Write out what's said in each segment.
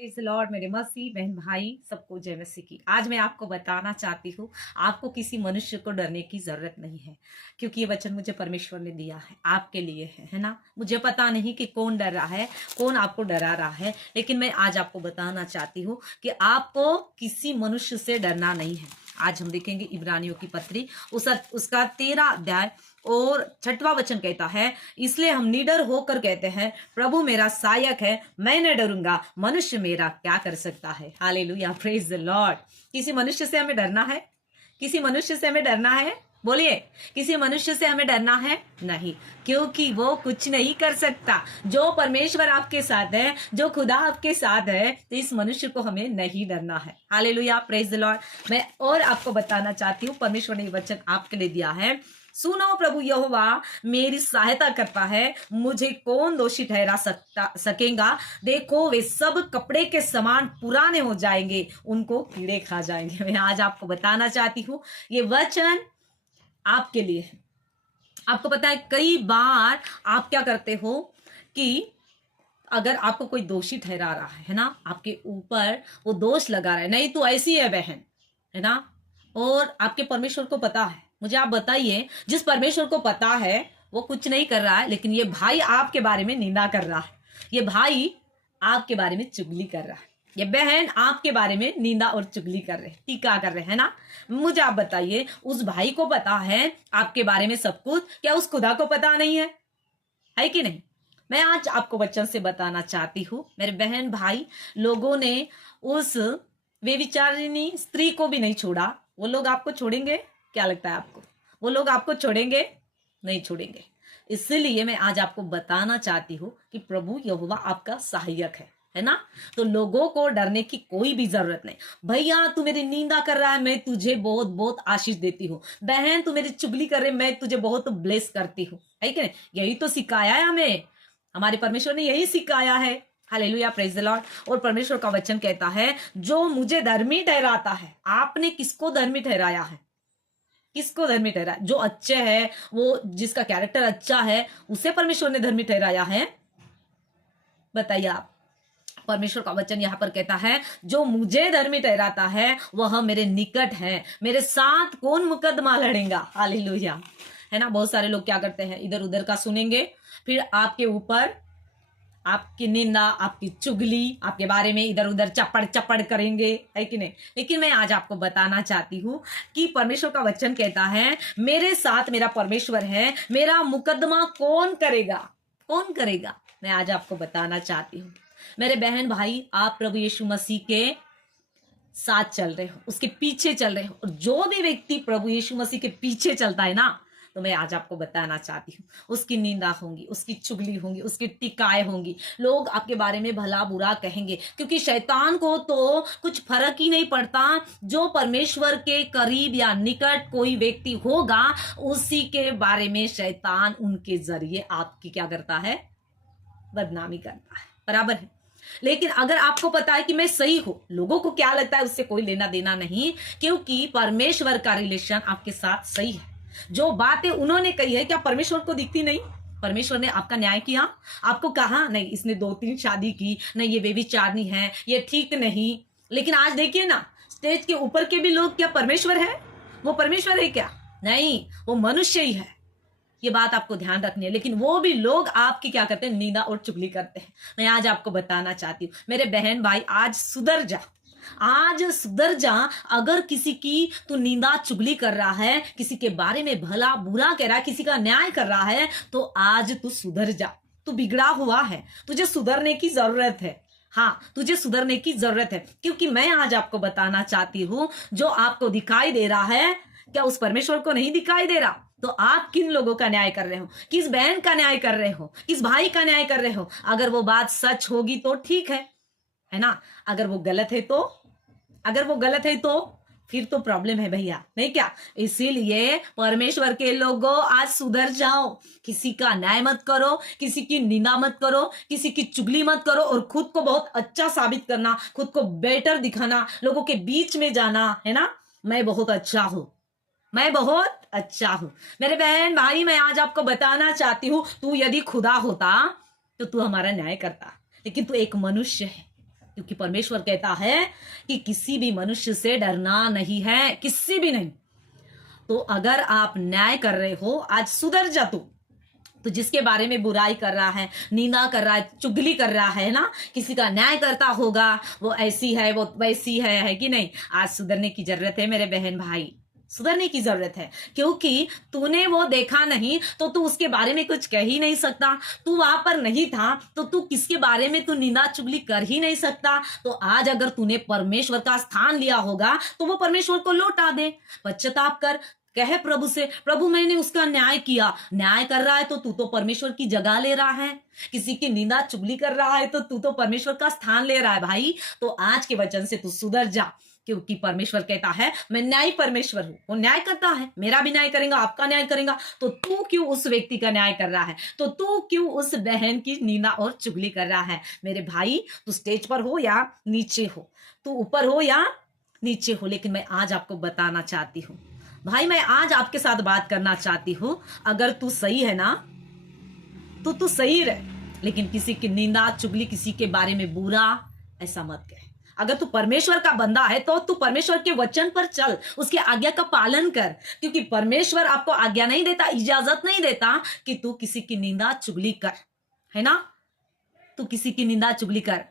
Praise the Lord मेरे मसीह बहन भाई सबको जय मसीह की। आज मैं आपको बताना चाहती हूँ, आपको किसी मनुष्य को डरने की जरूरत नहीं है, क्योंकि ये वचन मुझे परमेश्वर ने दिया है, आपके लिए है ना। मुझे पता नहीं कि कौन डर रहा है, कौन आपको डरा रहा है, लेकिन मैं आज आपको बताना चाहती हूँ कि आपको किसी मनुष्य से डरना नहीं है। आज हम देखेंगे इब्रानियों की पत्री उसका 13 अध्याय और 6वां वचन कहता है, इसलिए हम निडर होकर कहते हैं, प्रभु मेरा सहायक है, मैं न डरूंगा, मनुष्य मेरा क्या कर सकता है। Hallelujah, praise the Lord. किसी मनुष्य से हमें डरना है? किसी मनुष्य से हमें डरना है? बोलिए, किसी मनुष्य से हमें डरना है नहीं, क्योंकि वो कुछ नहीं कर सकता। जो परमेश्वर आपके साथ है, जो खुदा आपके साथ है, तो इस मनुष्य को हमें नहीं डरना है। Hallelujah, praise the Lord. मैं और आपको बताना चाहती हूँ, परमेश्वर ने ये वचन आपके लिए दिया है। सुनो, प्रभु यहोवा मेरी सहायता करता है, मुझे कौन दोषी ठहरा सकेगा। देखो, वे सब कपड़े के समान पुराने हो जाएंगे, उनको कीड़े खा जाएंगे। मैं आज आपको बताना चाहती हूँ, ये वचन आपके लिए है। आपको पता है, कई बार आप क्या करते हो कि अगर आपको कोई दोषी ठहरा रहा है ना, आपके ऊपर वो दोष लगा रहा है, नहीं तू ऐसी है बहन, है ना, और आपके परमेश्वर को पता है। मुझे आप बताइए, जिस परमेश्वर को पता है वो कुछ नहीं कर रहा है, लेकिन ये भाई आपके बारे में निंदा कर रहा है, ये भाई आपके बारे में चुगली कर रहा है, ये बहन आपके बारे में निंदा और चुगली कर रहे हैं, टीका कर रहे हैं ना। मुझे आप बताइए, उस भाई को पता है आपके बारे में सब कुछ, क्या उस खुदा को पता नहीं है कि नहीं? मैं आज आपको वचन से बताना चाहती हूँ, मेरे बहन भाई, लोगों ने उस व्यभिचारिणी स्त्री को भी नहीं छोड़ा। वो लोग आपको छोड़ेंगे? क्या लगता है आपको? वो लोग आपको छोड़ेंगे? नहीं छोड़ेंगे। इसलिए मैं आज आपको बताना चाहती हूँ कि प्रभु यहोवा आपका सहायक है ना। तो लोगों को डरने की कोई भी जरूरत नहीं। भैया तू मेरी निंदा कर रहा है, मैं तुझे बहुत बहुत आशीष देती हूँ। बहन तू मेरी चुगली कर रही, मैं तुझे बहुत ब्लेस करती हूँ, है कि नहीं? यही तो सिखाया है हमें, हमारे परमेश्वर ने यही सिखाया है। Hallelujah, praise the Lord. और परमेश्वर का वचन कहता है, जो मुझे धर्मी ठहराता है। आपने किसको धर्मी ठहराया है? किसको धर्मी ठहराया? जो अच्छे है, वो जिसका कैरेक्टर अच्छा है, उसे परमेश्वर ने धर्मी ठहराया है। बताइए आप। परमेश्वर का वचन यहाँ पर कहता है, जो मुझे धर्मी ठहराता है वह मेरे निकट है, मेरे साथ कौन मुकदमा लड़ेगा। हालेलुया, है ना। बहुत सारे लोग क्या करते हैं, इधर उधर का सुनेंगे, फिर आपके ऊपर आपकी निंदा, आपकी चुगली, आपके बारे में इधर उधर चपड़ चपड़ करेंगे, है कि नहीं? लेकिन मैं आज आपको बताना चाहती हूँ कि परमेश्वर का वचन कहता है, मेरे साथ मेरा परमेश्वर है, मेरा मुकदमा कौन करेगा? कौन करेगा? मैं आज आपको बताना चाहती हूँ, मेरे बहन भाई, आप प्रभु यीशु मसीह के साथ चल रहे हो, उसके पीछे चल रहे हो। और जो भी व्यक्ति प्रभु यीशु मसीह के पीछे चलता है ना, तो मैं आज आपको बताना चाहती हूँ, उसकी निंदा होंगी, उसकी चुगली होंगी, उसकी टिकाएं होंगी, लोग आपके बारे में भला बुरा कहेंगे, क्योंकि शैतान को तो कुछ फर्क ही नहीं पड़ता। जो परमेश्वर के करीब या निकट कोई व्यक्ति होगा, उसी के बारे में शैतान उनके जरिए आपकी क्या करता है? बदनामी करता है, बराबर है। लेकिन अगर आपको पता है कि मैं सही हूं, लोगों को क्या लगता है उससे कोई लेना देना नहीं, क्योंकि परमेश्वर का रिलेशन आपके साथ सही है। जो बातें उन्होंने कही है, क्या परमेश्वर को दिखती नहीं? परमेश्वर ने आपका न्याय किया, आपको कहा नहीं इसने 2-3 शादी की, नहीं ये व्यभिचारिणी है, ये ठीक नहीं। लेकिन आज देखिए ना, स्टेज के ऊपर के भी लोग क्या परमेश्वर है? वो परमेश्वर है क्या? नहीं, वो मनुष्य ही है। ये बात आपको ध्यान रखनी है। लेकिन वो भी लोग आपकी क्या करते हैं? निंदा और चुगली करते हैं। मैं आज आपको बताना चाहती हूँ, मेरे बहन भाई, आज सुधर जा, आज सुधर जा। अगर किसी की तू निंदा चुगली कर रहा है, किसी के बारे में भला बुरा कह रहा है, किसी का न्याय कर रहा है, तो आज तू सुधर जा। तू बिगड़ा हुआ है, तुझे सुधरने की जरूरत है। हाँ, तुझे सुधरने की जरूरत है, क्योंकि मैं आज आपको बताना चाहती हूँ, जो आपको दिखाई दे रहा है, क्या उस परमेश्वर को नहीं दिखाई दे रहा? तो आप किन लोगों का न्याय कर रहे हो? किस बहन का न्याय कर रहे हो? किस भाई का न्याय कर रहे हो? अगर वो बात सच होगी तो ठीक है ना। अगर वो गलत है तो फिर तो प्रॉब्लम है भैया, नहीं क्या? इसीलिए परमेश्वर के लोगों, आज सुधर जाओ। किसी का न्याय मत करो, किसी की निंदा मत करो, किसी की चुगली मत करो, और खुद को बहुत अच्छा साबित करना, खुद को बेटर दिखाना, लोगों के बीच में जाना, है ना। मैं बहुत अच्छा हूं, मैं बहुत अच्छा हूं। मेरे बहन भाई, मैं आज आपको बताना चाहती हूं, तू यदि खुदा होता तो तू हमारा न्याय करता, लेकिन तू एक मनुष्य है। क्योंकि परमेश्वर कहता है कि किसी भी मनुष्य से डरना नहीं है, किसी भी नहीं। तो अगर आप न्याय कर रहे हो, आज सुधर जा तू। तो जिसके बारे में बुराई कर रहा है, निंदा कर रहा है, चुगली कर रहा है ना, किसी का न्याय करता होगा, वो ऐसी है, वो वैसी है कि नहीं? आज सुधरने की जरूरत है मेरे बहन भाई, सुधरने की जरूरत है। क्योंकि तूने वो देखा नहीं तो तू उसके बारे में कुछ कह ही नहीं सकता। तू वहां पर नहीं था तो तू किसके बारे में तू निंदा चुगली कर ही नहीं सकता। तो आज अगर तूने परमेश्वर का स्थान लिया होगा तो वो परमेश्वर को लौटा दे, पश्चाताप कर, कहे प्रभु से, प्रभु मैंने उसका न्याय किया। न्याय कर रहा है तो तू तो परमेश्वर की जगह ले रहा है, किसी की निंदा चुगली कर रहा है तो तू तो परमेश्वर का स्थान ले रहा है भाई। तो आज के वचन से तू सुधर जा, क्योंकि परमेश्वर कहता है मैं न्यायी परमेश्वर हूं। वो न्याय करता है, मेरा भी न्याय करेगा, आपका न्याय करेगा। तो तू क्यों उस व्यक्ति का न्याय कर रहा है? तो तू क्यों उस बहन की निंदा और चुगली कर रहा है? मेरे भाई, तू स्टेज पर हो या नीचे हो, तू ऊपर हो या नीचे हो, लेकिन मैं आज आपको बताना चाहती हूँ भाई, मैं आज आपके साथ बात करना चाहती हूँ, अगर तू सही है ना तो तू सही रह, लेकिन किसी की निंदा चुगली, किसी के बारे में बुरा ऐसा मत कह। अगर तू परमेश्वर का बंदा है तो तू परमेश्वर के वचन पर चल, उसकी आज्ञा का पालन कर, क्योंकि परमेश्वर आपको आज्ञा नहीं देता, इजाजत नहीं देता कि तू किसी की निंदा चुगली कर, है ना? तू किसी की निंदा चुगली कर।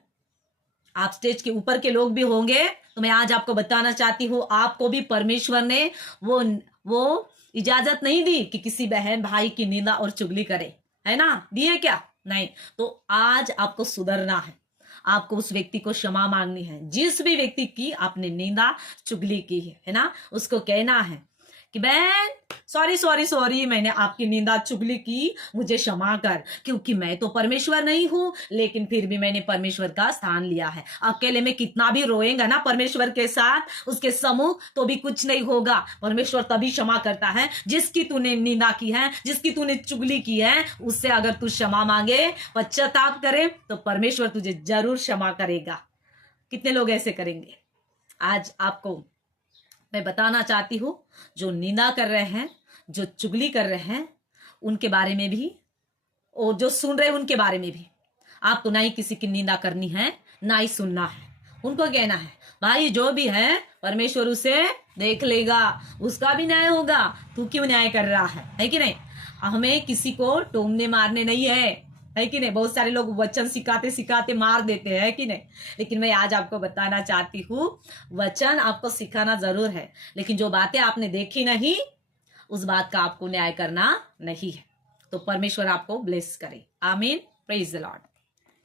आप स्टेज के ऊपर के लोग भी होंगे तो मैं आज आपको बताना चाहती हूँ, आपको भी परमेश्वर ने वो इजाजत नहीं दी कि किसी बहन भाई की निंदा और चुगली करे, है ना? दी है क्या? नहीं। तो आज आपको सुधरना है, आपको उस व्यक्ति को क्षमा मांगनी है, जिस भी व्यक्ति की आपने निंदा चुगली की है ना, उसको कहना है कि बहन सॉरी सॉरी सॉरी, मैंने आपकी निंदा चुगली की, मुझे क्षमा कर, क्योंकि मैं तो परमेश्वर नहीं हूं, लेकिन फिर भी मैंने परमेश्वर का स्थान लिया है। अकेले में कितना भी रोएंगा ना परमेश्वर के साथ, उसके सम्मुख, तो भी कुछ नहीं होगा। परमेश्वर तभी क्षमा करता है जिसकी तूने निंदा की है, जिसकी तूने चुगली की है, उससे अगर तू क्षमा मांगे, पश्चाताप करे, तो परमेश्वर तुझे जरूर क्षमा करेगा। कितने लोग ऐसे करेंगे? आज आपको मैं बताना चाहती हूँ, जो निंदा कर रहे हैं, जो चुगली कर रहे हैं, उनके बारे में भी, और जो सुन रहे हैं उनके बारे में भी, आपको ना ही किसी की निंदा करनी है, ना ही सुनना है। उनको कहना है भाई जो भी है परमेश्वर उसे देख लेगा, उसका भी न्याय होगा, तू क्यों न्याय कर रहा है कि नहीं? हमें किसी को टोमने मारने नहीं है कि नहीं? बहुत सारे लोग वचन सिखाते सिखाते मार देते हैं कि नहीं? लेकिन मैं आज आपको बताना चाहती हूँ, वचन आपको सिखाना जरूर है, लेकिन जो बातें आपने देखी नहीं, उस बात का आपको न्याय करना नहीं है। तो परमेश्वर आपको ब्लेस करे। आमीन। Praise the Lord.